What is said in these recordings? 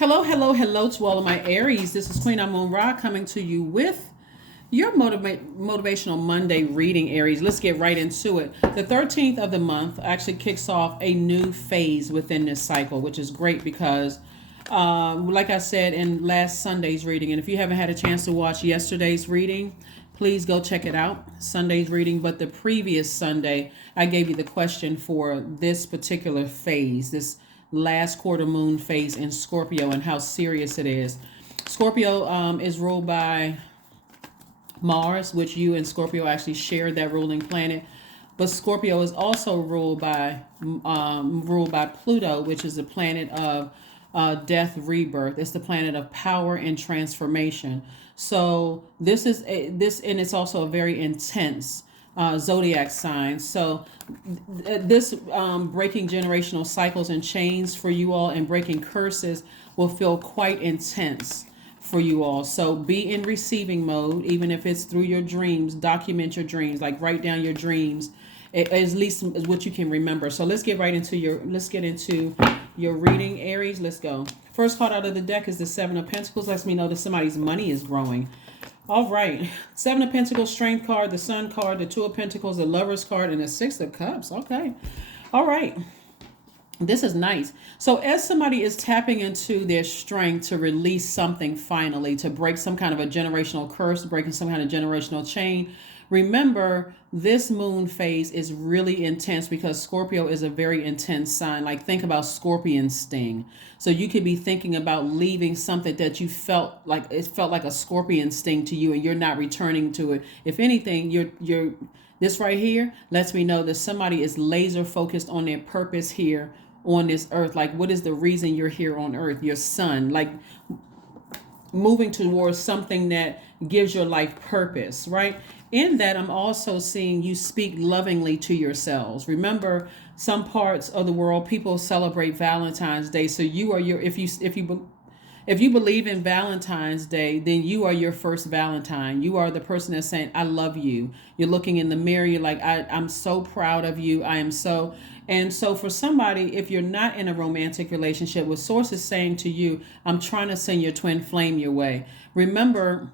Hello, hello, hello to all of my Aries. This is Queen Amun Ra coming to you with your Motivational Monday reading, Aries. Let's get right into it. The 13th of the month actually kicks off a new phase within this cycle, which is great because, like I said in last Sunday's reading, and if you haven't had a chance to watch yesterday's reading, please go check it out, Sunday's reading. But the previous Sunday, I gave you the question for this particular phase, this last quarter moon phase in Scorpio and how serious it is. Scorpio is ruled by Mars, which you and Scorpio actually share that ruling planet. But Scorpio is also ruled by Pluto, which is the planet of death, rebirth. It's the planet of power and transformation. So and it's also a very intense zodiac sign. So this breaking generational cycles and chains for you all and breaking curses will feel quite intense for you all. So be in receiving mode, even if it's through your dreams. Document your dreams, like write down your dreams, at least what you can remember. So let's get into your reading, Aries. Let's go. First card out of the deck is the Seven of Pentacles. Lets me know that somebody's money is growing. All right. Seven of Pentacles, Strength card, the Sun card, the Two of Pentacles, the Lovers card, and the Six of Cups. Okay. All right. This is nice. So as somebody is tapping into their strength to release something finally, to break some kind of a generational curse, breaking some kind of generational chain, remember this moon phase is really intense because Scorpio is a very intense sign. Like think about scorpion sting. So you could be thinking about leaving something that you felt like a scorpion sting to you and you're not returning to it. If anything, you're this right here lets me know that somebody is laser focused on their purpose here on this earth. Like what is the reason you're here on earth? Your son, like moving towards something that gives your life purpose, right? In that, I'm also seeing you speak lovingly to yourselves. Remember, some parts of the world people celebrate Valentine's Day, so you are if you believe in Valentine's Day, then you are your first Valentine. You are the person that's saying, I love you. You're looking in the mirror. You're like, I'm so proud of you. I am so. And so for somebody, if you're not in a romantic relationship, what Source is saying to you, I'm trying to send your twin flame your way. Remember,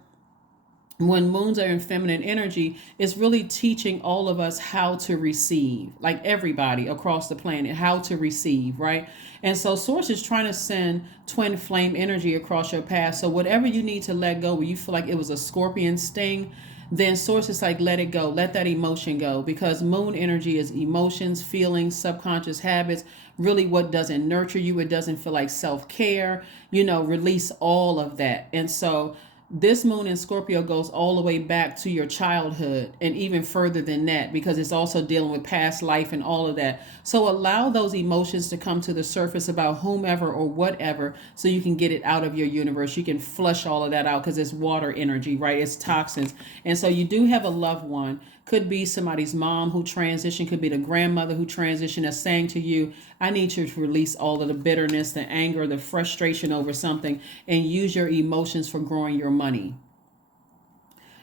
when moons are in feminine energy, it's really teaching all of us how to receive, like everybody across the planet, how to receive, right? And so Source is trying to send twin flame energy across your path. So whatever you need to let go, where you feel like it was a scorpion sting, then Source is like, let it go, let that emotion go, because moon energy is emotions, feelings, subconscious habits, really what doesn't nurture you. It doesn't feel like self-care, release all of that. And so this moon in Scorpio goes all the way back to your childhood and even further than that, because it's also dealing with past life and all of that. So allow those emotions to come to the surface about whomever or whatever, so you can get it out of your universe. You can flush all of that out because it's water energy, right? It's toxins. And so you do have a loved one. Could be somebody's mom who transitioned, could be the grandmother who transitioned, that's saying to you, I need you to release all of the bitterness, the anger, the frustration over something, and use your emotions for growing your money.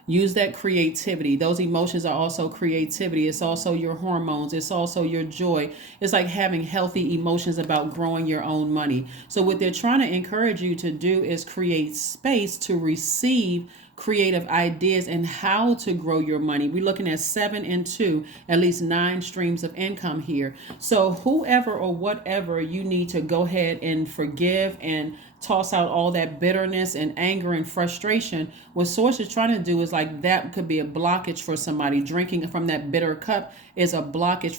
Use that creativity. Those emotions are also creativity. It's also your hormones. It's also your joy. It's like having healthy emotions about growing your own money. So what they're trying to encourage you to do is create space to receive creative ideas and how to grow your money. We're looking at 7 and 2, at least 9 streams of income here. So whoever or whatever you need to go ahead and forgive and toss out all that bitterness and anger and frustration. What Source is trying to do is like that could be a blockage for somebody. Drinking from that bitter cup is a blockage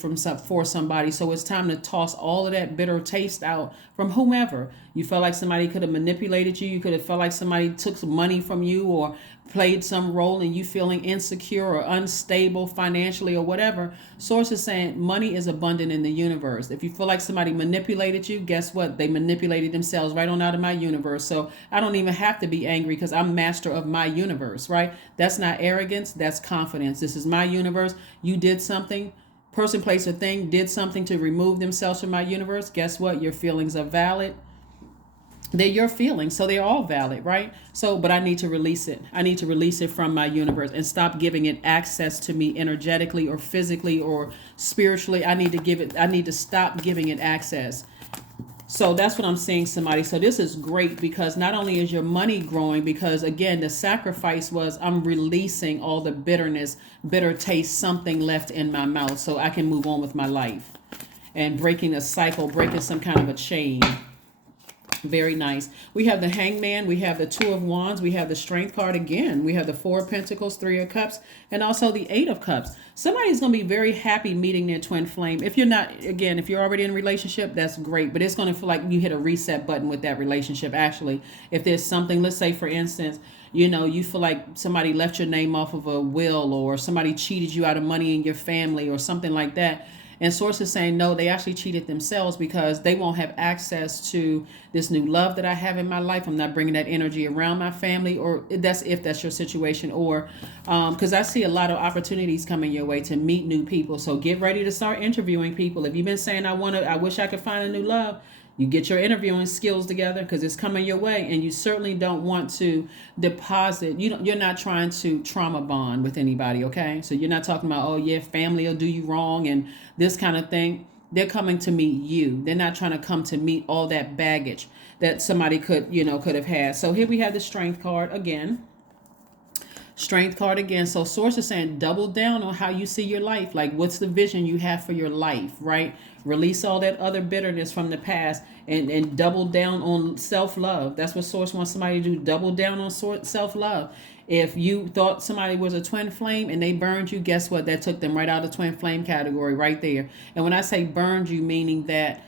for somebody. So it's time to toss all of that bitter taste out from whomever. You felt like somebody could have manipulated you. You could have felt like somebody took some money from you or played some role in you feeling insecure or unstable financially or whatever. Source is saying money is abundant in the universe. If you feel like somebody manipulated you, guess what? They manipulated themselves right on out of my universe. So I don't even have to be angry because I'm master of my universe, right? That's not arrogance. That's confidence. This is my universe. You did something. Person, place, or thing did something to remove themselves from my universe. Guess what? Your feelings are valid. They're your feelings, so they're all valid, right? So, but I need to release it. I need to release it from my universe and stop giving it access to me energetically or physically or spiritually. I need to stop giving it access. So that's what I'm seeing, somebody. So this is great because not only is your money growing, because again, the sacrifice was I'm releasing all the bitterness, bitter taste, something left in my mouth so I can move on with my life and breaking a cycle, breaking some kind of a chain. Very nice. We have the Hangman. We have the Two of Wands. We have the Strength card again. We have the Four of Pentacles, Three of Cups, and also the Eight of Cups. Somebody's going to be very happy meeting their twin flame. If you're not, again, if you're already in a relationship, that's great. But it's going to feel like you hit a reset button with that relationship. Actually, if there's something, let's say, for instance, you feel like somebody left your name off of a will, or somebody cheated you out of money in your family or something like that. And sources saying no, they actually cheated themselves because they won't have access to this new love that I have in my life. I'm not bringing that energy around my family, or that's if that's your situation, or because I see a lot of opportunities coming your way to meet new people. So get ready to start interviewing people. If you've been saying I wish I could find a new love, you get your interviewing skills together because it's coming your way, and you certainly don't want to deposit. You're not trying to trauma bond with anybody, okay? So you're not talking about, oh yeah, family will do you wrong and this kind of thing. They're coming to meet you. They're not trying to come to meet all that baggage that somebody could have had. So here we have the Strength card again. Strength card again. So source is saying double down on how you see your life. Like, what's the vision you have for your life, right? Release all that other bitterness from the past and double down on self-love. That's what source wants somebody to do. Double down on self-love. If you thought somebody was a twin flame and they burned you, guess what? That took them right out of the twin flame category right there. And when I say burned you, meaning that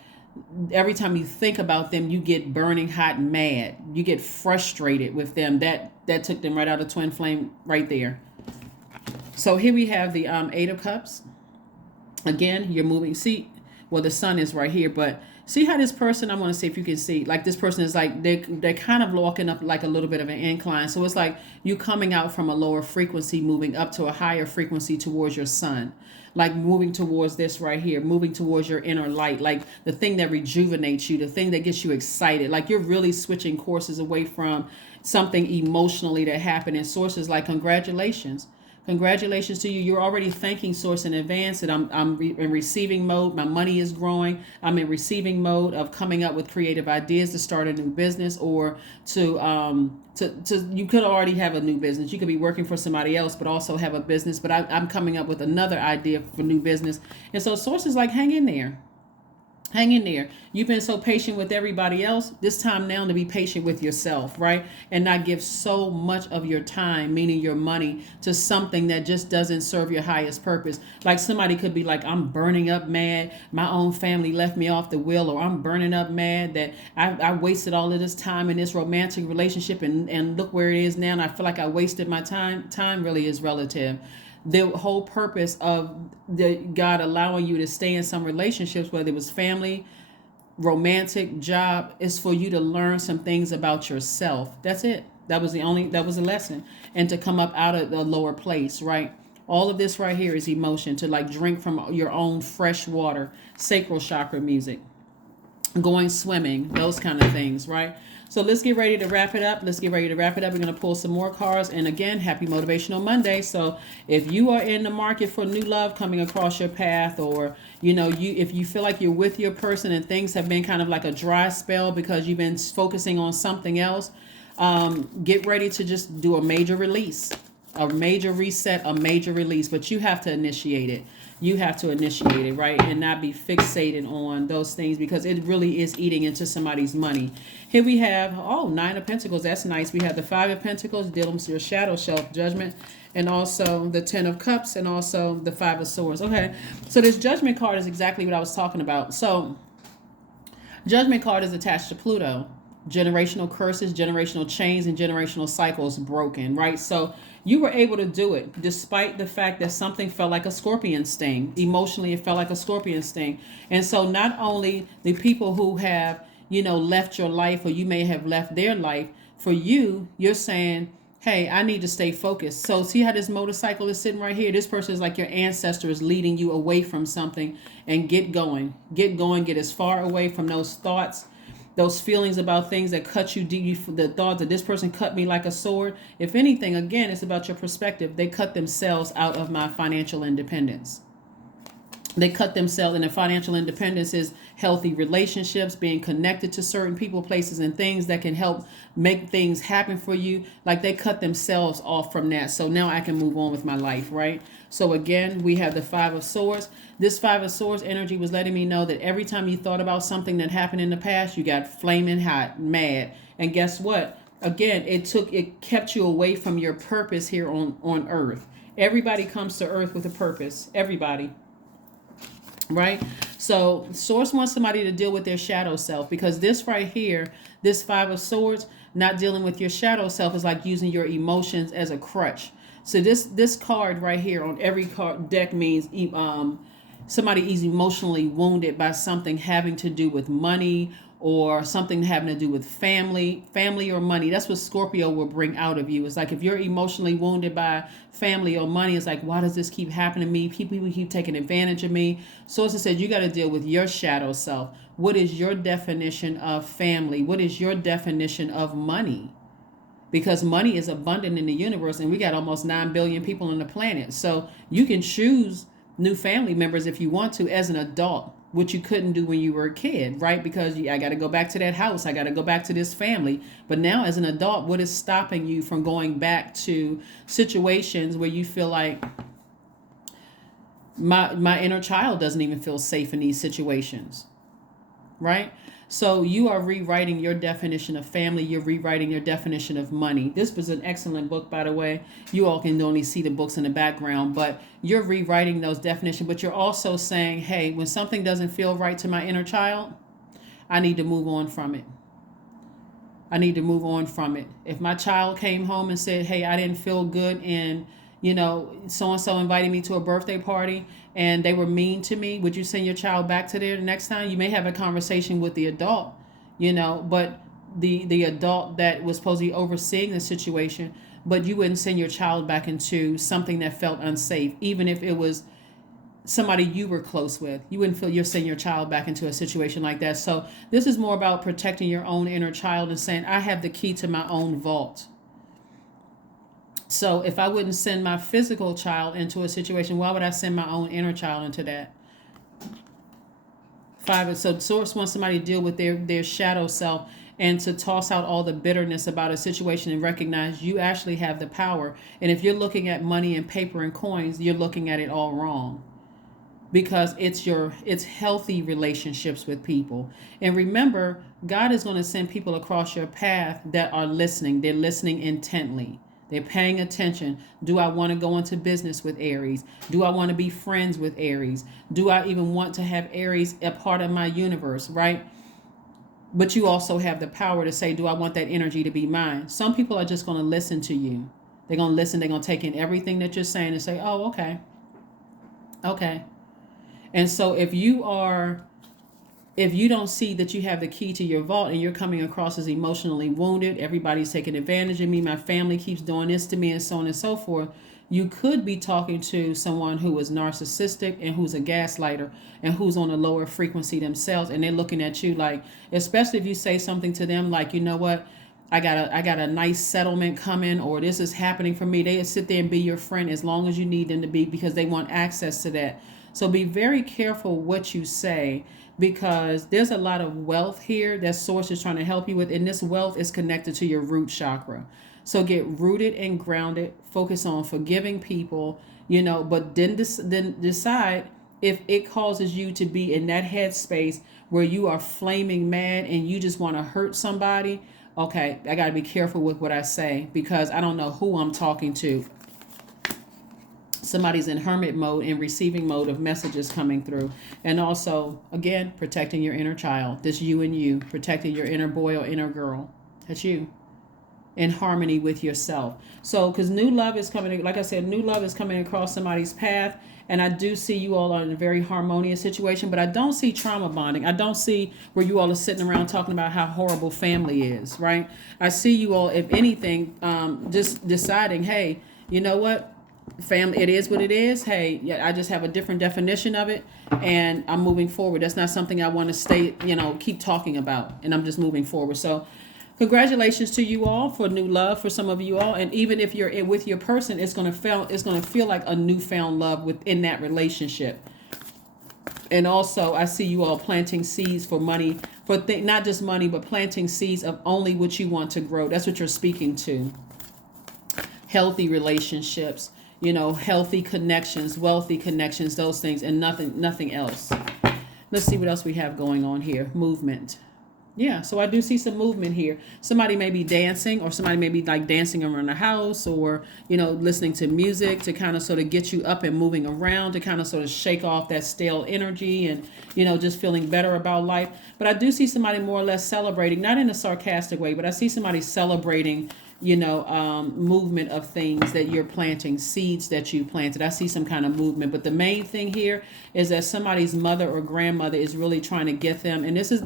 every time you think about them, you get burning hot and mad. You get frustrated with them. That took them right out of twin flame right there. So here we have the Eight of Cups. Again, you're moving. See, well, the sun is right here, but see how this person, I want to see if you can see, like this person is like, they're kind of walking up like a little bit of an incline. So it's like you coming out from a lower frequency, moving up to a higher frequency towards your sun. Like moving towards this right here, moving towards your inner light, like the thing that rejuvenates you, the thing that gets you excited. Like you're really switching courses away from something emotionally that happened. And sources like, congratulations. Congratulations to you. You're already thanking source in advance that I'm in receiving mode. My money is growing. I'm in receiving mode of coming up with creative ideas to start a new business, or to you could already have a new business. You could be working for somebody else, but also have a business. But I'm coming up with another idea for new business. And so source is like, hang in there. Hang in there. You've been so patient with everybody else. This time now to be patient with yourself, right? And not give so much of your time, meaning your money, to something that just doesn't serve your highest purpose. Like somebody could be like, I'm burning up mad. My own family left me off the wheel, or I'm burning up mad that I wasted all of this time in this romantic relationship and look where it is now. And I feel like I wasted my time. Time really is relative. The whole purpose of God allowing you to stay in some relationships, whether it was family, romantic, job, is for you to learn some things about yourself. That's it. That was a lesson. And to come up out of the lower place, right? All of this right here is emotion, to like drink from your own fresh water, sacral chakra music, going swimming, those kind of things, right? So let's get ready to wrap it up. We're going to pull some more cards. And again, happy Motivational Monday. So if you are in the market for new love coming across your path, or, if you feel like you're with your person and things have been kind of like a dry spell because you've been focusing on something else, get ready to just do a major release, a major reset, a major release. But you have to initiate it. You have to initiate it, right? And not be fixated on those things, because it really is eating into somebody's money. Here we have, Nine of Pentacles. That's nice. We have the Five of Pentacles, dealing with your shadow self judgment, and also the Ten of Cups, and also the Five of Swords. Okay, so this Judgment card is exactly what I was talking about. So Judgment card is attached to Pluto. Generational curses, generational chains, and generational cycles broken, right? So you were able to do it despite the fact that something felt like a scorpion sting. Emotionally, it felt like a scorpion sting. And so not only the people who have, left your life, or you may have left their life, for you, you're saying, hey, I need to stay focused. So see how this motorcycle is sitting right here? This person is like your ancestor is leading you away from something, and get going, get as far away from those thoughts, those feelings about things that cut you deep, the thought that this person cut me like a sword. If anything, again, it's about your perspective. They cut themselves out of my financial independence. They cut themselves, and their financial independence is healthy relationships, being connected to certain people, places, and things that can help make things happen for you. Like they cut themselves off from that. So now I can move on with my life, right? So again, we have the Five of Swords. This Five of Swords energy was letting me know that every time you thought about something that happened in the past, you got flaming hot, mad. And guess what? Again, it kept you away from your purpose here on earth. Everybody comes to earth with a purpose. Everybody. Right? So source wants somebody to deal with their shadow self, because this right here, this Five of Swords, not dealing with your shadow self is like using your emotions as a crutch. So this card right here on every card deck means somebody is emotionally wounded by something having to do with money, or something having to do with family or money. That's what Scorpio will bring out of you. It's like if you're emotionally wounded by family or money, it's like, why does this keep happening to me? People keep taking advantage of me. So as I said, you got to deal with your shadow self. What is your definition of family? What is your definition of money? Because money is abundant in the universe, and we got almost 9 billion people on the planet. So you can choose new family members if you want to as an adult, which you couldn't do when you were a kid, right? Because I got to go back to that house. I got to go back to this family. But now as an adult, what is stopping you from going back to situations where you feel like my inner child doesn't even feel safe in these situations, right? So you are rewriting your definition of family. You're rewriting your definition of money. This was an excellent book, by the way. You all can only see the books in the background, but you're rewriting those definitions. But you're also saying, hey, when something doesn't feel right to my inner child, I need to move on from it. I need to move on from it. If my child came home and said, hey, I didn't feel good and so-and-so invited me to a birthday party and they were mean to me, would you send your child back to there the next time? You may have a conversation with the adult, but the adult that was supposed to be overseeing the situation, but you wouldn't send your child back into something that felt unsafe, even if it was somebody you were close with. You wouldn't feel you're sending your child back into a situation like that. So this is more about protecting your own inner child and saying, I have the key to my own vault. So if I wouldn't send my physical child into a situation, why would I send my own inner child into that? So source wants somebody to deal with their shadow self and to toss out all the bitterness about a situation and recognize you actually have the power. And if you're looking at money and paper and coins, you're looking at it all wrong, because it's healthy relationships with people. And remember, God is going to send people across your path that are listening. They're listening intently. They're paying attention. Do I want to go into business with Aries? Do I want to be friends with Aries? Do I even want to have Aries a part of my universe, right? But you also have the power to say, do I want that energy to be mine? Some people are just going to listen to you. They're going to listen. They're going to take in everything that you're saying and say, oh, okay. Okay. And so if you don't see that you have the key to your vault and you're coming across as emotionally wounded, everybody's taking advantage of me, my family keeps doing this to me, and so on and so forth, you could be talking to someone who is narcissistic and who's a gaslighter and who's on a lower frequency themselves, and they're looking at you like, especially if you say something to them like, you know what, I got a nice settlement coming, or this is happening for me. They'll sit there and be your friend as long as you need them to be, because they want access to that. So be very careful what you say, because there's a lot of wealth here that source is trying to help you with, and this wealth is connected to your root chakra. So get rooted and grounded, focus on forgiving people, but then decide if it causes you to be in that headspace where you are flaming mad and you just want to hurt somebody. Okay, I got to be careful with what I say, because I don't know who I'm talking to. Somebody's in hermit mode, in receiving mode of messages coming through. And also, again, protecting your inner child. This you and you, protecting your inner boy or inner girl. That's you. In harmony with yourself. So, because new love is coming, like I said, new love is coming across somebody's path. And I do see you all are in a very harmonious situation, but I don't see trauma bonding. I don't see where you all are sitting around talking about how horrible family is, right? I see you all, if anything, just deciding, hey, you know what? Family, it is what it is. Hey, yeah, I just have a different definition of it, and I'm moving forward. That's not something I want to stay, keep talking about, and I'm just moving forward. So congratulations to you all for new love for some of you all. And even if you're with your person, it's going to feel like a newfound love within that relationship. And also, I see you all planting seeds for money, for not just money, but planting seeds of only what you want to grow. That's what you're speaking to. Healthy relationships, you know, healthy connections, wealthy connections, those things, and nothing else. Let's see what else we have going on here. Movement. Yeah, so I do see some movement here. Somebody may be dancing, or somebody may be like dancing around the house, or, you know, listening to music to kind of sort of get you up and moving around, to kind of sort of shake off that stale energy and, you know, just feeling better about life. But I do see somebody more or less celebrating, not in a sarcastic way, but I see somebody celebrating, you know, movement of things that you're planting, seeds that you planted. I see some kind of movement. But the main thing here is that somebody's mother or grandmother is really trying to get them. And this is,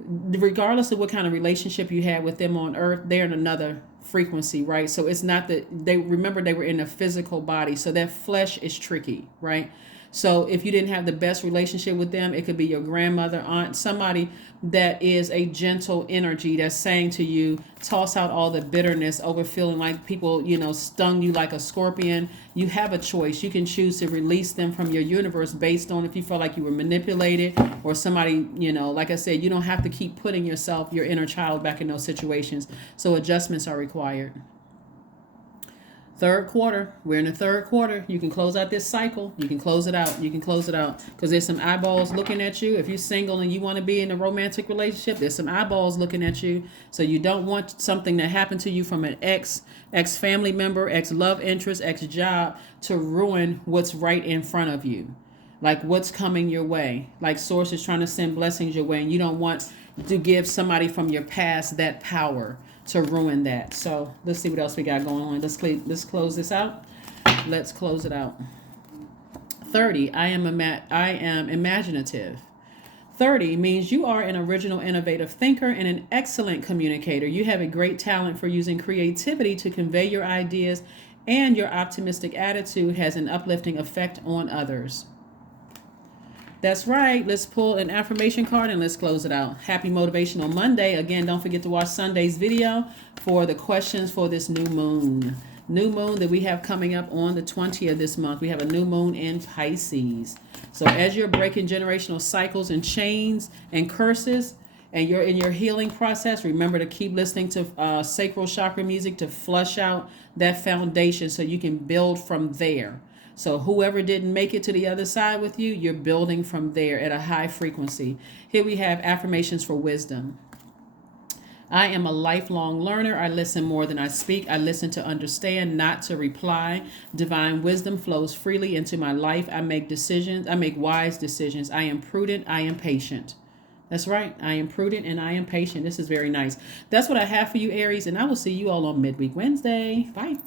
regardless of what kind of relationship you had with them on earth, they're in another frequency, right? So it's not that they were in a physical body, so that flesh is tricky, right? So if you didn't have the best relationship with them, it could be your grandmother, aunt, somebody that is a gentle energy that's saying to you, toss out all the bitterness over feeling like people, you know, stung you like a scorpion. You have a choice. You can choose to release them from your universe based on if you felt like you were manipulated, or somebody, you know, like I said, you don't have to keep putting your inner child back in those situations. So adjustments are required. Third quarter. We're in the third quarter. You can close out this cycle. You can close it out. You can close it out. Because there's some eyeballs looking at you. If you're single and you want to be in a romantic relationship, there's some eyeballs looking at you. So you don't want something that happened to you from an ex-family member, ex-love interest, ex-job to ruin what's right in front of you. Like what's coming your way. Like source is trying to send blessings your way. And you don't want to give somebody from your past that power to ruin that. So let's see what else we got going on. Let's close this out. Let's close it out. 30. I am imaginative. 30 means you are an original, innovative thinker and an excellent communicator. You have a great talent for using creativity to convey your ideas, and your optimistic attitude has an uplifting effect on others. That's right. Let's pull an affirmation card and let's close it out. Happy Motivational Monday. Again, don't forget to watch Sunday's video for the questions for this new moon. New moon that we have coming up on the 20th of this month. We have a new moon in Pisces. So as you're breaking generational cycles and chains and curses, and you're in your healing process, remember to keep listening to sacral chakra music to flush out that foundation so you can build from there. So whoever didn't make it to the other side with you, you're building from there at a high frequency. Here we have affirmations for wisdom. I am a lifelong learner. I listen more than I speak. I listen to understand, not to reply. Divine wisdom flows freely into my life. I make decisions. I make wise decisions. I am prudent. I am patient. That's right. I am prudent and I am patient. This is very nice. That's what I have for you, Aries, and I will see you all on Midweek Wednesday. Bye.